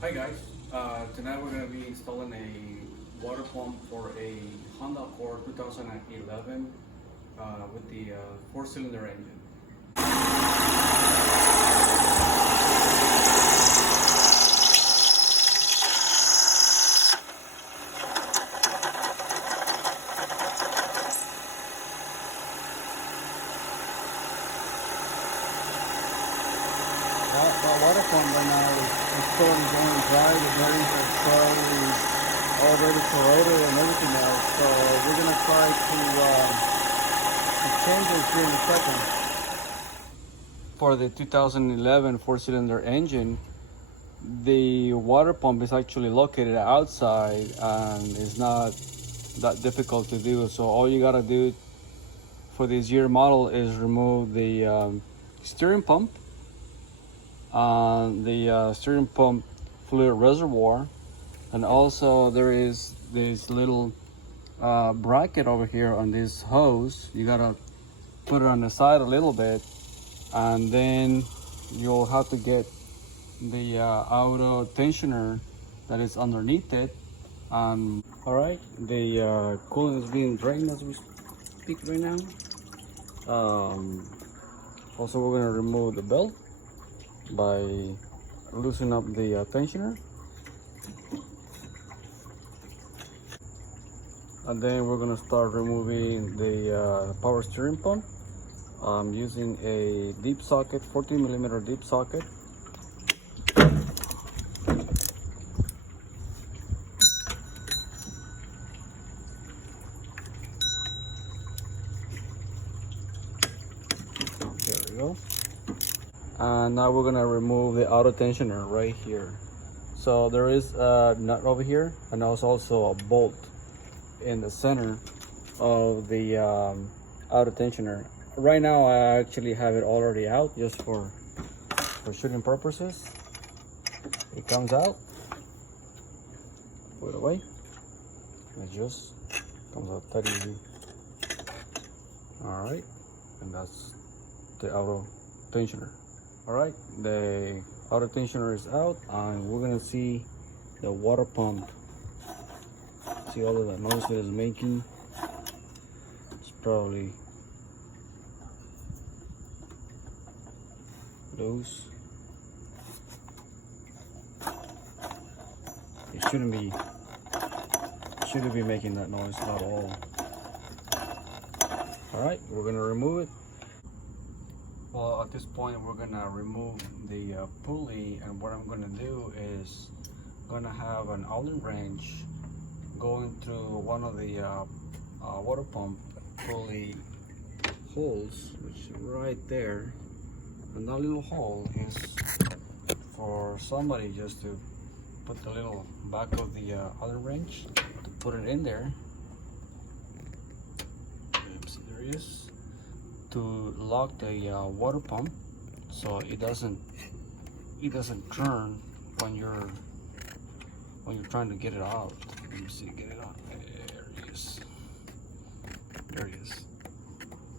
Hi guys, tonight we're going to be installing a water pump for a Honda Accord 2011 with the 4-cylinder engine. Our water pump right now is still going dry. The bearings are probably already corroded and everything else. So we're gonna try to change it here in a second. For the 2011 four-cylinder engine, the water pump is actually located outside and it's not that difficult to do. So all you gotta do for this year model is remove the steering pump, the steering pump fluid reservoir, and also there is this little bracket over here on this hose. You gotta put it on the side a little bit, and then you'll have to get the auto tensioner that is underneath it. All right, the coolant is being drained as we speak right now. Also, we're gonna remove the belt by loosening up the tensioner, and then we're gonna start removing the power steering pump. I'm using a deep socket, 14mm deep socket. There we go. And now we're gonna remove the auto tensioner right here. So there is a nut over here, and there's also a bolt in the center of the auto tensioner. Right now I actually have it already out just for shooting purposes. It comes out, put it away, and it just comes out that easy. All right, and that's the auto tensioner. All right, the auto tensioner is out, and we're gonna see the water pump. See all of that noise that it's making? It's probably loose. It shouldn't be making that noise at all. All right, we're gonna remove it. Well, at this point, we're gonna remove the pulley, and what I'm gonna do is gonna have an Allen wrench going through one of the water pump pulley holes, which is right there. And that little hole is for somebody just to put the little back of the Allen wrench to put it in there. Oops, there it is. To lock the water pump so it doesn't turn when you're trying to get it out. Let me see, get it out. There it is. There it is.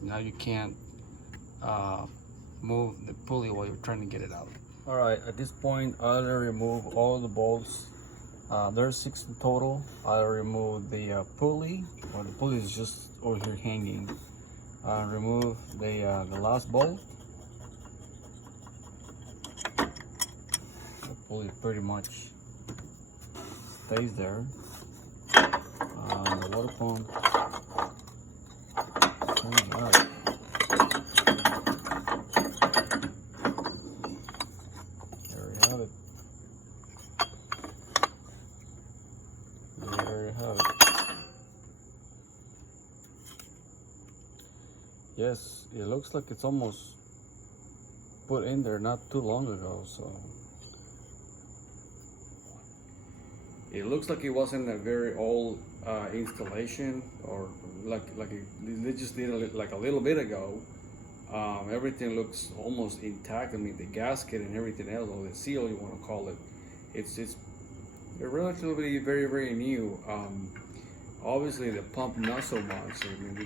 Now you can't move the pulley while you're trying to get it out. All right, at this point I'll remove all the bolts. There's 6 in total. I'll remove the pulley, or the pulley is just over here hanging. Remove the last bolt. The pulley pretty much stays there. The water pump comes out. There we have it. There you have it. Yes, it looks like it's almost put in there not too long ago, so It looks like it wasn't a very old installation, or they just did it like a little bit ago. Everything looks almost intact. I mean, the gasket and everything else, or the seal you want to call it, it's relatively very new. Obviously the pump not so much. I mean, you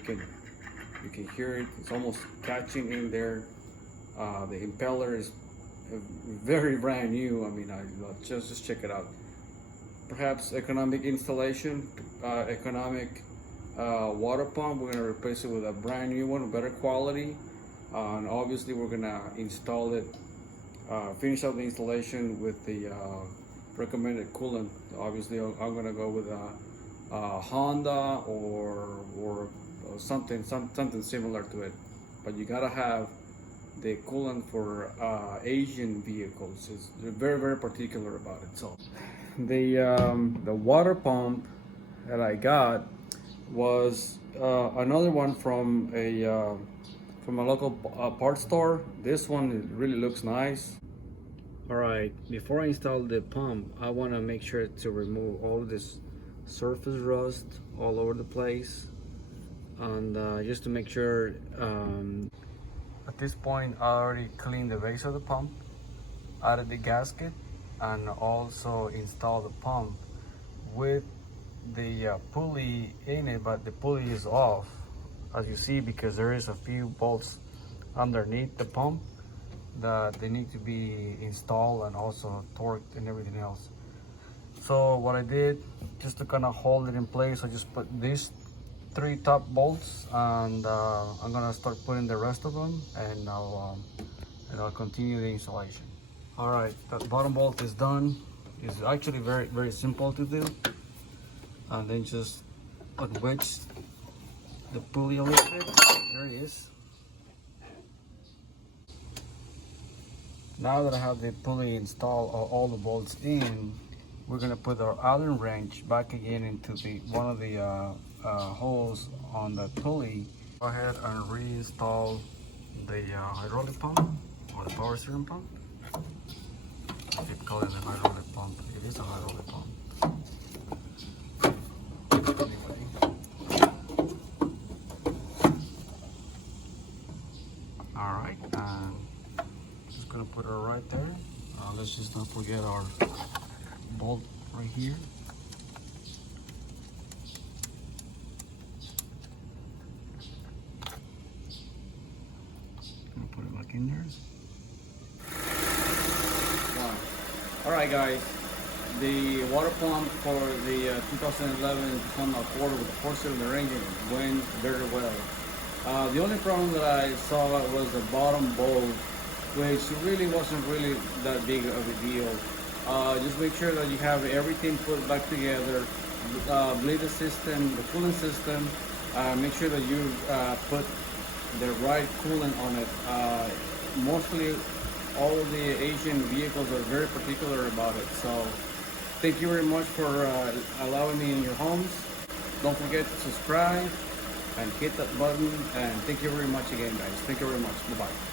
can hear it. It's almost catching in there. The impeller is very brand new. I mean, just check it out. Perhaps economic installation, economic water pump. We're gonna replace it with a brand new one, better quality, and obviously we're gonna install it, finish up the installation with the recommended coolant. Obviously, I'm gonna go with a Honda or something similar to it. But you gotta have the coolant for Asian vehicles. They're very particular about it. So the water pump that I got was another one from a local parts store. This one really looks nice. All right, before I install the pump, I want to make sure to remove all of this surface rust all over the place, and just to make sure. At this point, I already cleaned the base of the pump, added the gasket, and also installed the pump with the pulley in it, but the pulley is off, as you see, because there is a few bolts underneath the pump that they need to be installed and also torqued and everything else. So what I did, just to kind of hold it in place, I just put these 3 top bolts, and I'm gonna start putting the rest of them, and I'll continue the installation. All right, that bottom bolt is done. It's actually very simple to do, and then just unwedge the pulley a little bit. There it is. Now that I have the pulley installed, all the bolts in, we're gonna put our Allen wrench back again into one of the holes on the pulley. Go ahead and reinstall the hydraulic pump, or the power steering pump. I keep calling it a hydraulic pump. It is a hydraulic pump. Anyway. All right, and just gonna put her right there. Let's just not forget our bolt right here. Put it back in there. Wow. All right, guys. The water pump for the 2011 Honda Accord with the 4-cylinder engine went very well. The only problem that I saw was the bottom bolt, which really wasn't really that big of a deal. Just make sure that you have everything put back together. Bleed the system, the coolant system. Make sure that you put the right coolant on it. Mostly all of the Asian vehicles are very particular about it. So thank you very much for allowing me in your homes. Don't forget to subscribe and hit that button, and thank you very much again, guys. Thank you very much. Bye-bye.